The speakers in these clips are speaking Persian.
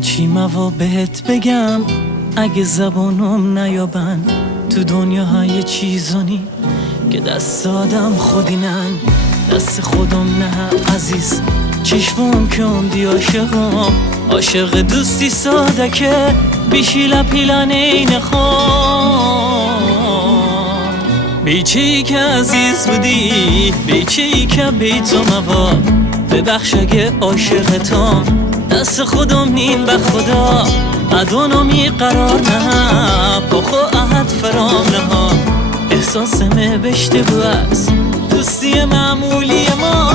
چی موا بهت بگم اگه زبانم نیابن تو دنیا یه چیزانی که دست آدم خودینن، دست خودم نه عزیز. چشمم که دی عاشقم، عاشق دوستی ساده که بیشیل پیلان این خوام. بیچی که عزیز بودی، بیچی که بیتو موا ببخش اگه عاشقتم، دست خودم نین به خدا ادونمی قرار نه پخو احد فرام نه. احساسمه بشته بو از دوستی معمولی ما.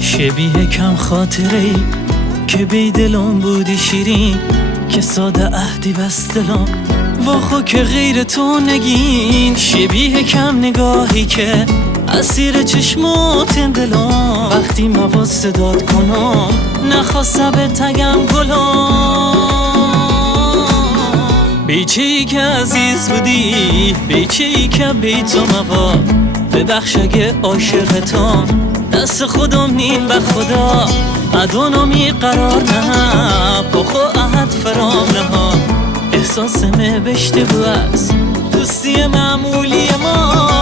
شبیه کم خاطره ای که بی دلم بودی شیرین، که ساده عهدی بس دلم واخو که غیر تو نگین. شبیه کم نگاهی که اسیر چشمات دلم، وقتی موا صدات کنم نخواسته به تگم گلم. بیچی که عزیز بودی، بیچی که بی تو موا ببخش اگه عاشقتم، دست خودم نین به خدا ادونمی قرار نه پخو احد فرام نه. احساسمه بشته بو از دوستی معمولی ما.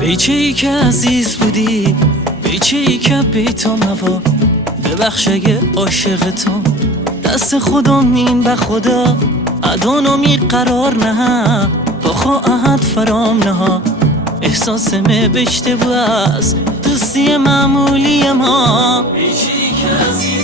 بیچی که عزیز بودی، بیچی که بی تو موا ببخش اگه عاشقتم، دست خودم نین به خدا ادونمی قرار نه بخو احد فرام نه. احساسمه بشته بو از دوستی معمولی ما. بیچی که عزیز